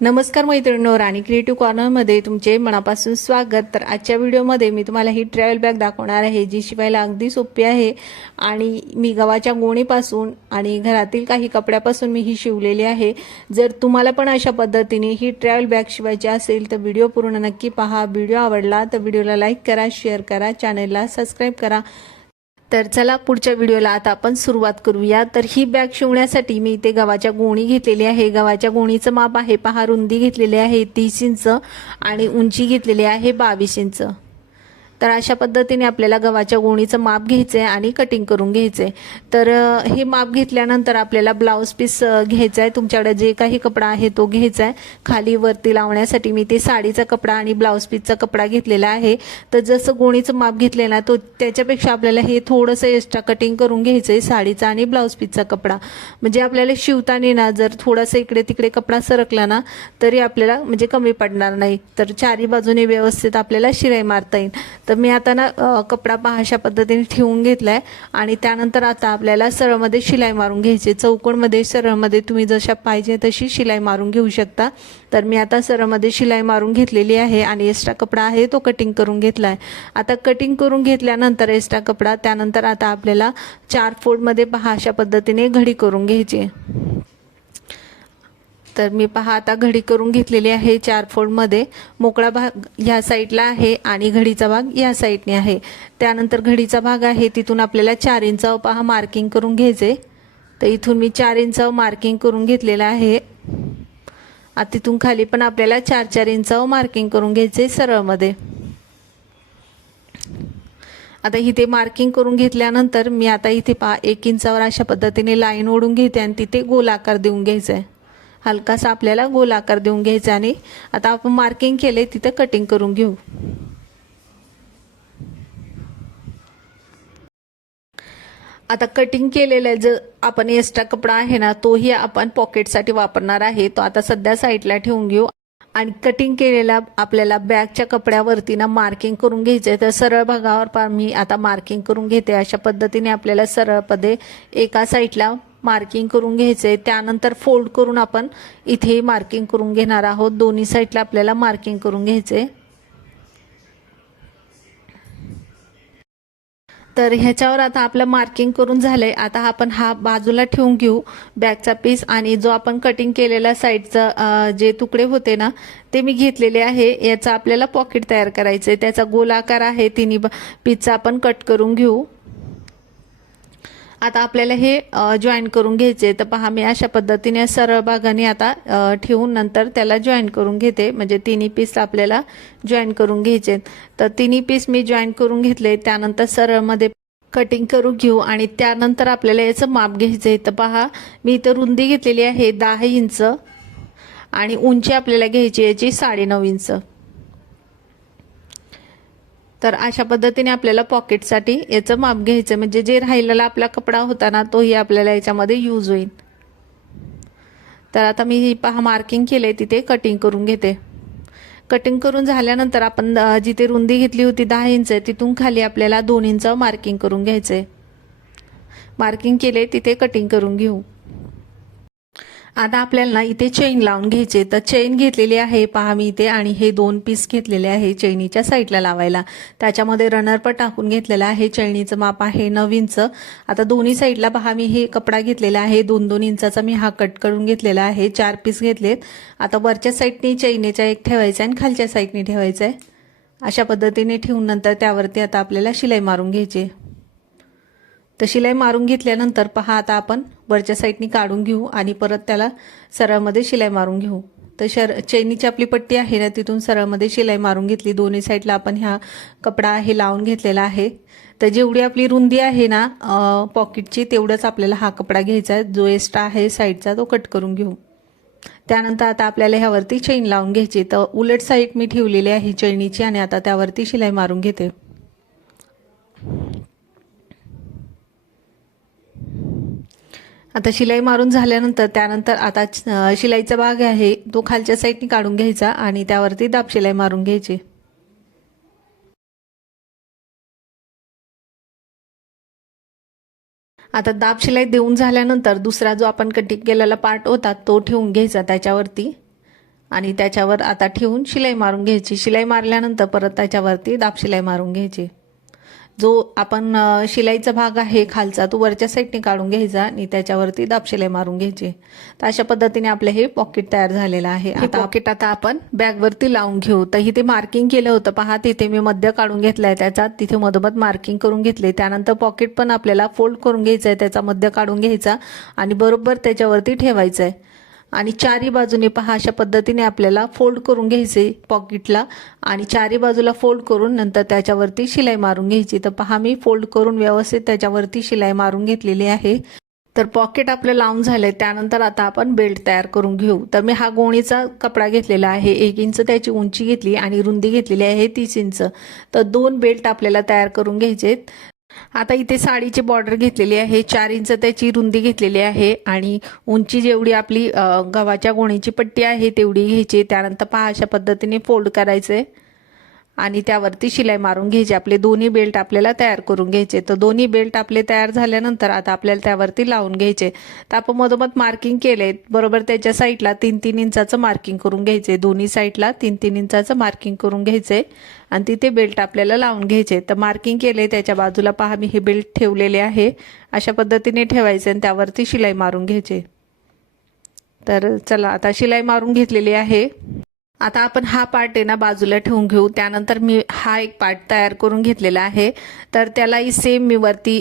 नमस्कार मैत्रिणींनो, राणी क्रिएटिव्ह कॉर्नरमध्ये तुमचे मनापासून स्वागत। तर आजच्या व्हिडिओमध्ये मी तुम्हाला ही ट्रॅव्हल बॅग दाखवणार आहे, जी शिवायला अगदी सोपी आहे आणि मी गव्हाच्या गोणीपासून आणि घरातील काही कपड्यापासून मी ही शिवलेली आहे। जर तुम्हाला पण अशा पद्धतीने ही ट्रॅव्हल बॅग शिवायची असेल तर व्हिडिओ पूर्ण नक्की पहा। व्हिडिओ आवडला तर व्हिडिओला लाईक करा, शेअर करा, चॅनलला सबस्क्राईब करा। तर चला पुढच्या व्हिडिओला आता आपण सुरुवात करूया। तर ही बॅग शिवण्यासाठी मी इथे गव्हाच्या गोणी घेतलेली आहे। गव्हाच्या गोणीचं माप आहे पहा, रुंदी घेतलेली आहे 30 इंच आणि उंची घेतलेली आहे 22 इंच। तर अशा पद्धतीने आपल्याला गव्हाच्या गोणीचं माप घ्यायचं आहे आणि कटिंग करून घ्यायचं आहे। तर हे माप घेतल्यानंतर आपल्याला ब्लाउज पीस घ्यायचा आहे। तुमच्याकडे जे काही कपडा आहे तो घ्यायचा आहे। खाली वरती लावण्यासाठी मी ते साडीचा कपडा आणि ब्लाउज पीसचा कपडा घेतलेला आहे। तर जसं गोणीचं माप घेतलं ना तो त्याच्यापेक्षा आपल्याला हे थोडंसं एक्स्ट्रा कटिंग करून घ्यायचं आहे, साडीचा आणि ब्लाउज पीसचा कपडा। म्हणजे आपल्याला शिवताना ना जर थोडासा इकडे तिकडे कपडा सरकला ना तरी आपल्याला म्हणजे कमी पडणार नाही। तर चारी बाजूने व्यवस्थित आपल्याला शिलाई मारता येईल। तर मी आता ना कपडा पहा अशा पद्धतीने ठेवून घेतलाय आणि त्यानंतर आता आपल्याला सरळमध्ये शिलाई मारून घ्यायची। चौकोनमध्ये सरळमध्ये तुम्ही जशा पाहिजे तशी शिलाई मारून घेऊ शकता। तर मी आता सरळमध्ये शिलाई मारून घेतलेली आहे आणि एक्स्ट्रा कपडा आहे तो कटिंग करून घेतलाय। आता कटिंग करून घेतल्यानंतर एक्स्ट्रा कपडा त्यानंतर आता आपल्याला 4 फोल्डमध्ये पहा अशा पद्धतीने घडी करून घ्यायची। तर मी पहा आता घडी करून घेतलेली आहे 4 फोल्डमध्ये। मोकळा भाग ह्या साईडला आहे आणि घडीचा भाग या साईडने आहे। त्यानंतर घडीचा भाग आहे तिथून आपल्याला 4 इंचावर पहा मार्किंग करून घ्यायचे। तर इथून मी 4 इंचावर मार्किंग करून घेतलेलं आहे। आता तिथून खाली पण आपल्याला 4-4 इंचावर मार्किंग करून घ्यायचे सरळमध्ये। आता इथे मार्किंग करून घेतल्यानंतर मी आता इथे पहा 1 इंचावर अशा पद्धतीने लाईन ओढून घेते आणि तिथे गोल आकार देऊन घ्यायचा आहे। हलकासा आपल्याला गोल आकार देऊन घ्यायचा आणि आता आपण मार्किंग केले तिथे कटिंग करून घेऊ। आता कटिंग केलेला जो आपण एक्स्ट्रा कपडा आहे ना तोही आपण पॉकेटसाठी वापरणार आहे। तो आता सध्या साईडला ठेवून घेऊ आणि कटिंग केलेला आपल्याला बॅगच्या कपड्यावरती ना मार्किंग करून घ्यायचे। तर सरळ भागावर मी आता मार्किंग करून घेते। अशा पद्धतीने आपल्याला सरळपदे एका साईडला मार्किंग करून घ्यायचे। त्यानंतर फोल्ड करून आपण इथे मार्किंग करून घेणार आहोत। दोन्ही साईडला आपल्याला मार्किंग करून घ्यायचे। तर ह्याच्यावर आता आपलं मार्किंग करून झालंय। आता आपण हा बाजूला ठेवून घेऊ बॅगचा पीस आणि जो आपण कटिंग केलेला साईडचा जे तुकडे होते ना ते मी घेतलेले आहे। याचा आपल्याला पॉकेट तयार करायचे। त्याचा गोल आकार आहे तिन्ही पीसचा आपण कट करून घेऊ। आता आपल्याला हे जॉईन करून घ्यायचे। तर पहा मी अशा पद्धतीने सरळ भागाने आता ठेवून नंतर त्याला जॉईन करून घेते। म्हणजे तिन्ही पीस आपल्याला जॉईन करून घ्यायचे। तर तिन्ही पीस मी जॉईन करून घेतले। त्यानंतर सरळमध्ये कटिंग करून घेऊ आणि त्यानंतर आपल्याला याचं माप घ्यायचं आहे। तर पहा मी इथं रुंदी घेतलेली आहे 10 इंच आणि उंची आपल्याला घ्यायची याची 9.5 इंच। तर अशा पद्धतीने आपल्याला पॉकेटसाठी याचं माप घ्यायचं, म्हणजे जे राहिलेला आपला कपडा होता ना तोही आपल्याला याच्यामध्ये यूज होईल। तर आता मी पहा मार्किंग केले तिथे कटिंग करून घेते। कटिंग करून झाल्यानंतर आपण जिथे रुंदी घेतली होती 10 इंच तिथून खाली आपल्याला 2 इंच मार्किंग करून घ्यायचे। मार्किंग केले तिथे कटिंग करून घेऊ। आता आपल्याला इथे चेन लावून घ्यायचे। तर चेन घेतलेली आहे पहा मी इथे आणि हे 2 पीस घेतलेले आहे चैनीच्या साईडला लावायला। त्याच्यामध्ये रनर पण टाकून घेतलेला आहे। चैनीचं माप आहे 9 इंच। आता दोन्ही साईडला पहा मी हे कपडा घेतलेला आहे 2-2 इंचाचा मी हा कट करून घेतलेला आहे। 4 पीस घेतलेत। आता वरच्या साईडने चैनीच्या एक ठेवायचा आणि खालच्या साईडने ठेवायचा आहे। अशा पद्धतीने ठेवून नंतर त्यावरती आता आपल्याला शिलाई मारून घ्यायची। तर शिलाई मारून घेतल्यानंतर पहा आता आपण वरच्या साईडनी काढून घेऊ आणि परत त्याला सरळमध्ये शिलाई मारून घेऊ। तर चैनीची आपली पट्टी आहे ना तिथून सरळमध्ये शिलाई मारून घेतली। दोन्ही साईडला आपण ह्या कपडा आहे लावून घेतलेला आहे। तर जेवढी आपली रुंदी आहे ना पॉकेटची तेवढंच आपल्याला हा कपडा घ्यायचा आहे। जो एक्स्ट्रा आहे साईडचा तो कट करून घेऊ। त्यानंतर आता आपल्याला ह्यावरती चैन लावून घ्यायची। तर उलट साईड मी ठेवलेली आहे चैनीची आणि आता त्यावरती शिलाई मारून घेते। आता शिलाई मारून झाल्यानंतर त्यानंतर आता शिलाईचा भाग आहे तो खालच्या साईडनी काढून घ्यायचा आणि त्यावरती दाब शिलाई मारून घ्यायची। आता दाब शिलाई देऊन झाल्यानंतर दुसरा जो आपण कटिंग केलेला पार्ट होता तो ठेवून घ्यायचा त्याच्यावरती आणि त्याच्यावर आता ठेवून शिलाई मारून घ्यायची। शिलाई मारल्यानंतर परत त्याच्यावरती दाब शिलाई मारून घ्यायची। जो आपण शिलाईचा भाग आहे खालचा तो वरच्या साईडने काढून घ्यायचा आणि त्याच्यावरती दाब शिलाई मारून घ्यायची। तर अशा पद्धतीने आपले हे पॉकेट तयार झालेलं आहे। आता पॉकेट आता आपण बॅगवरती लावून घेऊ। तर इथे मार्किंग केलं होतं पहा, तिथे मी मध्य काढून घेतलाय त्याचा, तिथे मधोमध मार्किंग करून घेतले। त्यानंतर पॉकेट पण आपल्याला फोल्ड करून घ्यायचं आहे, त्याचा मध्य काढून घ्यायचा आणि बरोबर त्याच्यावरती ठेवायचं आहे आणि चारी बाजूने पहा अशा पद्धतीने आपल्याला फोल्ड करून घ्यायचे पॉकेटला आणि चारी बाजूला फोल्ड करून नंतर त्याच्यावरती शिलाई मारून घ्यायची। तर पहा मी फोल्ड करून व्यवस्थित त्याच्यावरती शिलाई मारून घेतलेली आहे। तर पॉकेट आपलं लावून झालंय। त्यानंतर आता आपण बेल्ट तयार करून घेऊ। तर मी हा गोणीचा कपडा घेतलेला आहे, 1 इंच त्याची उंची घेतली आणि रुंदी घेतलेली आहे 30 इंच। तर 2 बेल्ट आपल्याला तयार करून घ्यायचेत। आता इथे साडीची बॉर्डर घेतलेली आहे, 4 इंच त्याची रुंदी घेतलेली आहे आणि उंची जेवढी आपली गव्हाच्या गोणीची पट्टी आहे तेवढी घ्यायची। त्यानंतर पहा अशा पद्धतीने फोल्ड करायचे आणि त्यावरती शिलाई मारून घ्यायची। आपले दोन्ही बेल्ट आपल्याला तयार करून घ्यायचे। तर दोन्ही बेल्ट आपले तयार झाल्यानंतर आता आपल्याला त्यावरती लावून घ्यायचे। तर आपण मधोमध मार्किंग केले, बरोबर त्याच्या साईडला 3-3 इंचाचं मार्किंग करून घ्यायचे। दोन्ही साईडला 3-3 इंचाचं मार्किंग करून घ्यायचे आणि तिथे बेल्ट आपल्याला लावून घ्यायचे। तर मार्किंग केले त्याच्या बाजूला पहा मी हे बेल्ट ठेवलेले आहे, अशा पद्धतीने ठेवायचे आणि त्यावरती शिलाई मारून घ्यायचे। तर चला आता शिलाई मारून घेतलेली आहे। आता आपण हा पार्ट आहे ना बाजूला ठेवून घेऊ। त्यानंतर मी हा एक पार्ट तयार करून घेतलेला आहे, तर त्यालाही सेम मी वरती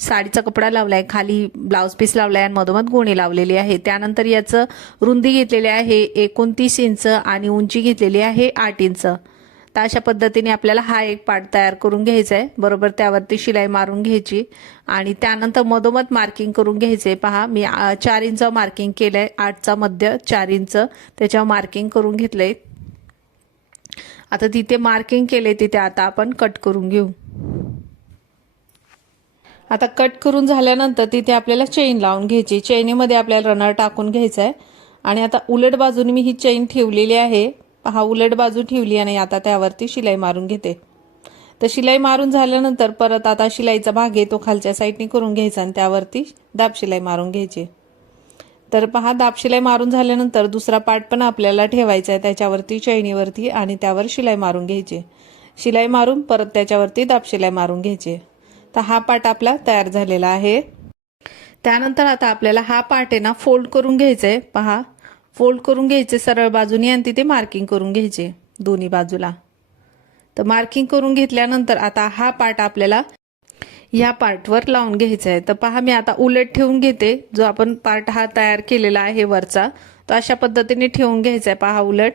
साडीचा कपडा लावलाय, खाली ब्लाउज पीस लावलाय आणि मधोमध गोणी लावलेली आहे। त्यानंतर याचं रुंदी घेतलेली आहे 29 इंच आणि उंची घेतलेली आहे 8 इंच। तर अशा पद्धतीने आपल्याला हा एक पार्ट तयार करून घ्यायचा आहे। बरोबर त्यावरती शिलाई मारून घ्यायची आणि त्यानंतर मधोमध मार्किंग करून घ्यायचे। पहा मी 4 इंच मार्किंग केलंय, 8चा मध्य 4 इंच त्याच्यावर मार्किंग करून घेतलंय। आता तिथे मार्किंग केले तिथे आता आपण कट करून घेऊ। आता कट करून झाल्यानंतर तिथे आपल्याला चेन लावून घ्यायची। चेनीमध्ये आपल्याला रनर टाकून घ्यायचा आहे आणि आता उलट बाजूने मी ही चेन ठेवलेली आहे, पहा उलट बाजू ठेवली आणि आता त्यावरती शिलाई मारून घेते। तर शिलाई मारून झाल्यानंतर परत आता शिलाईचा भाग आहे तो खालच्या साईडने करून घ्यायचा आणि त्यावरती दाब शिलाई मारून घ्यायची। तर पहा दाब शिलाई मारून झाल्यानंतर दुसरा पार्ट पण आपल्याला ठेवायचा आहे त्याच्यावरती चैनीवरती आणि त्यावर शिलाई मारून घ्यायची। शिलाई मारून परत त्याच्यावरती दाब शिलाई मारून घ्यायची। तर हा पार्ट आपला तयार झालेला आहे। त्यानंतर आता आपल्याला हा पार्ट आहे ना फोल्ड करून घ्यायचा आहे। पहा फोल्ड करून घ्यायचे सरळ बाजूने आणि तिथे मार्किंग करून घ्यायचे दोन्ही बाजूला। तर मार्किंग करून घेतल्यानंतर आता हा पार्ट आपल्याला या पार्टवर लावून घ्यायचा आहे। तर पहा मी आता उलट ठेवून घेते, जो आपण पार्ट हा तयार केलेला आहे वरचा तो अशा पद्धतीने ठेवून घ्यायचा आहे पहा उलट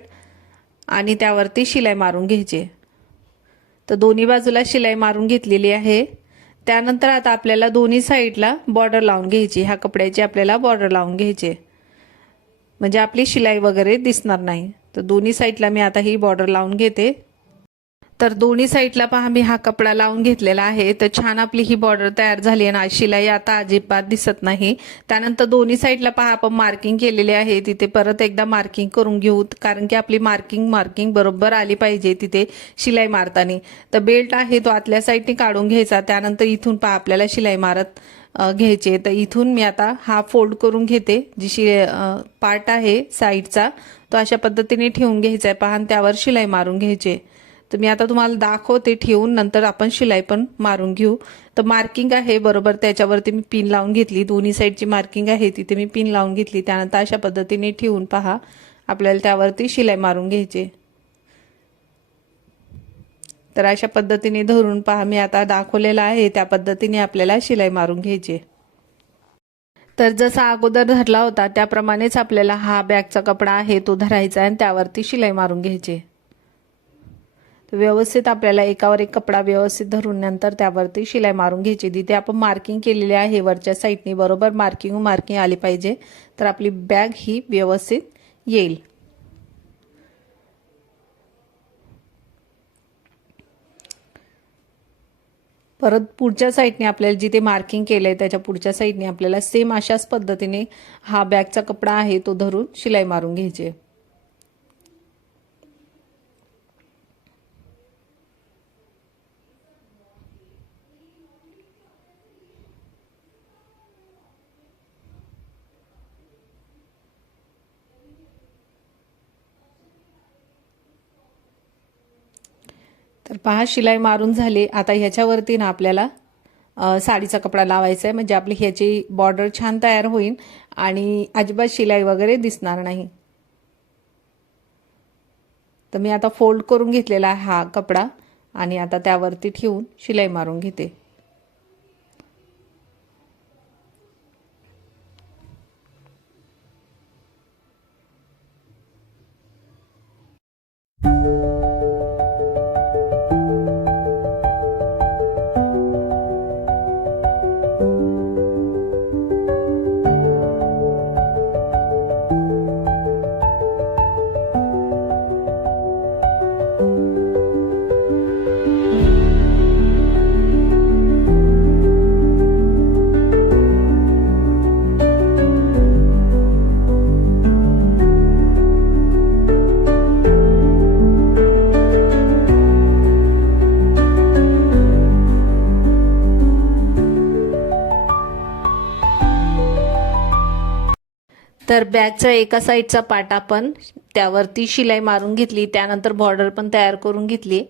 आणि त्यावरती शिलाई मारून घ्यायची। तर दोन्ही बाजूला शिलाई मारून घेतलेली आहे। त्यानंतर आता आपल्याला दोन्ही साईडला बॉर्डर लावून घ्यायची, ह्या कपड्याची आपल्याला बॉर्डर लावून घ्यायची म्हणजे आपली शिलाई वगैरे दिसणार नाही। तर दोन्ही साईडला मी आता ही बॉर्डर लावून घेते। तर दोन्ही साईडला पहा मी हा कपडा लावून घेतलेला आहे। तर छान आपली ही बॉर्डर तयार झाली आहे ना, शिलाई आता अजिबात दिसत नाही। त्यानंतर दोन्ही साईडला पहा आपण मार्किंग केलेली आहे, तिथे परत एकदा मार्किंग करून घेऊ कारण की आपली मार्किंग बरोबर आली पाहिजे तिथे शिलाई मारताना। तर बेल्ट आहे तो आतल्या साईडने काढून घ्यायचा, त्यानंतर इथून पहा आपल्याला शिलाई मारत घ्यायचे। तर इथून मी आता हा फोल्ड करून घेते, जी पार्ट आहे साईडचा तो अशा पद्धतीने ठेवून घ्यायचा आहे पहा आणि त्यावर शिलाई मारून घ्यायचे। तर मी आता तुम्हाला दाखवते ठेवून, नंतर आपण शिलाई पण मारून घेऊ। तर मार्किंग आहे बरोबर त्याच्यावरती मी पिन लावून घेतली, दोन्ही साईडची मार्किंग आहे तिथे मी पिन लावून घेतली। त्यानंतर अशा पद्धतीने ठेवून पहा आपल्याला त्यावरती शिलाई मारून घ्यायची। तर अशा पद्धतीने धरून पहा मी आता दाखवलेला आहे त्या पद्धतीने आपल्याला शिलाई मारून घ्यायची। तर जसा अगोदर धरला होता त्याप्रमाणेच आपल्याला हा बॅगचा कपडा आहे तो धरायचा आणि त्यावरती शिलाई मारून घ्यायची। व्यवस्थित आपल्याला एकावर एक कपडा व्यवस्थित धरून नंतर त्यावरती शिलाई मारून घ्यायची। तिथे आपण मार्किंग केलेली आहे वरच्या साईडने, बरोबर मार्किंग आली पाहिजे तर आपली बॅग ही व्यवस्थित येईल। परत पुढच्या साईडने आपल्याला जिथे मार्किंग केलंय त्याच्या पुढच्या साईडने आपल्याला सेम अशाच पद्धतीने हा बॅगचा कपडा आहे तो धरून शिलाई मारून घ्यायची। तर पहा शिलाई मारून झाली। आता ह्याच्यावरती ना आपल्याला साडीचा कपडा लावायचा आहे, म्हणजे आपली ह्याची बॉर्डर छान तयार होईल आणि अजिबात शिलाई वगैरे दिसणार नाही। तर मी आता फोल्ड करून घेतलेला आहे हा कपडा आणि आता त्यावरती ठेवून शिलाई मारून घेते। तर बॅगचा एका साईडचा पार्ट आपण त्यावरती शिलाई मारून घेतली, त्यानंतर बॉर्डर पण तयार करून घेतली।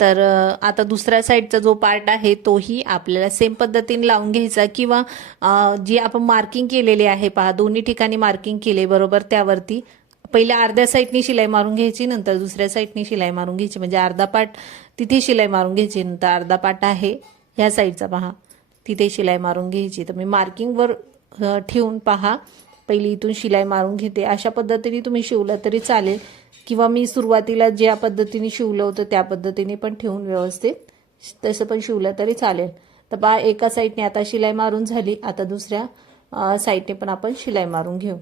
तर आता दुसऱ्या साईडचा जो पार्ट आहे तोही आपल्याला सेम पद्धतीने लावून घ्यायचा, किंवा जी आपण मार्किंग केलेली आहे पहा, दोन्ही ठिकाणी मार्किंग केले बरोबर, त्यावरती पहिल्या अर्ध्या साईडनी शिलाई मारून घ्यायची, नंतर दुसऱ्या साईडनी शिलाई मारून घ्यायची, म्हणजे अर्धा पार्ट तिथे शिलाई मारून घ्यायची, नंतर अर्धा पार्ट आहे ह्या साईडचा पहा तिथे शिलाई मारून घ्यायची। तर मी मार्किंगवर ठेवून पहा पहिली इथून शिलाई मारून घेते। अशा पद्धतीने तुम्ही शिवलं तरी चालेल, किंवा मी सुरुवातीला ज्या पद्धतीने शिवलं होतं त्या पद्धतीने पण ठेवून व्यवस्थित तसं पण शिवलं तरी चालेल। तर पहा एका साईडने आता शिलाई मारून झाली, आता दुसऱ्या साईडने पण आपण शिलाई मारून घेऊ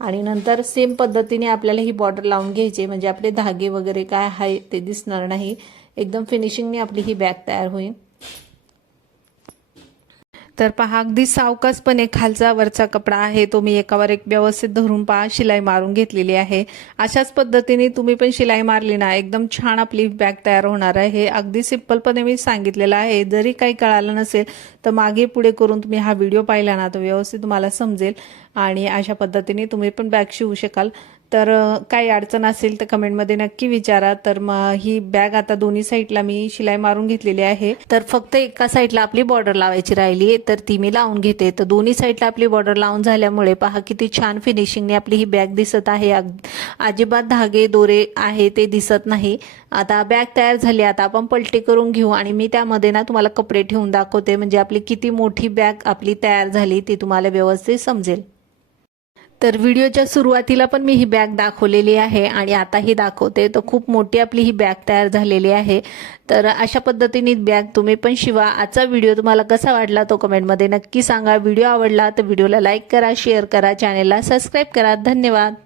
आणि नंतर सेम पद्धतीने आपल्याला ही बॉर्डर लावून घ्यायची, म्हणजे आपले धागे वगैरे काय आहे ते दिसणार नाही, एकदम फिनिशिंगने आपली ही बॅग तयार होईल। तर पहा अगदी सावकाशपणे खालचा वरचा कपडा आहे तो मी एकावर एक व्यवस्थित धरून पहा शिलाई मारून घेतलेली आहे। अशाच पद्धतीने तुम्ही पण शिलाई मारली ना एकदम छान आपली बॅग तयार होणार आहे। अगदी सिंपलपणे मी सांगितलेलं आहे, जरी काही कळालं नसेल तर मागे पुढे करून तुम्ही हा व्हिडिओ पाहिला ना तर व्यवस्थित तुम्हाला समजेल आणि अशा पद्धतीने तुम्ही पण बॅग शिवू शकाल। तर काही अडचण असेल तर कमेंटमध्ये नक्की विचारा। तर मग ही बॅग आता दोन्ही साईडला मी शिलाई मारून घेतलेली आहे, तर फक्त एका साईडला आपली बॉर्डर लावायची राहिली आहे तर ती मी लावून घेते। तर दोन्ही साईडला आपली बॉर्डर लावून झाल्यामुळे पहा किती छान फिनिशिंगने आपली ही बॅग दिसत आहे, अजिबात धागे दोरे आहे ते दिसत नाही। आता बॅग तयार झाली, आता आपण पलटी करून घेऊ आणि मी त्यामध्ये ना तुम्हाला कपडे ठेवून दाखवते, म्हणजे आपली किती मोठी बॅग आपली तयार झाली ती तुम्हाला व्यवस्थित समजेल। तर व्हिडिओच्या सुरुवातीला पण मी ही बॅग दाखवलेली आहे आणि आताही दाखवते, तर खूप मोठी आपली ही बॅग तयार झालेली आहे। तर अशा पद्धतीने बॅग तुम्ही पण शिवा। आजचा व्हिडिओ तुम्हाला कसा वाटला तो कमेंटमध्ये नक्की सांगा। व्हिडिओ आवडला तर व्हिडिओला लाईक करा, शेअर करा, चॅनेलला सबस्क्राईब करा। धन्यवाद।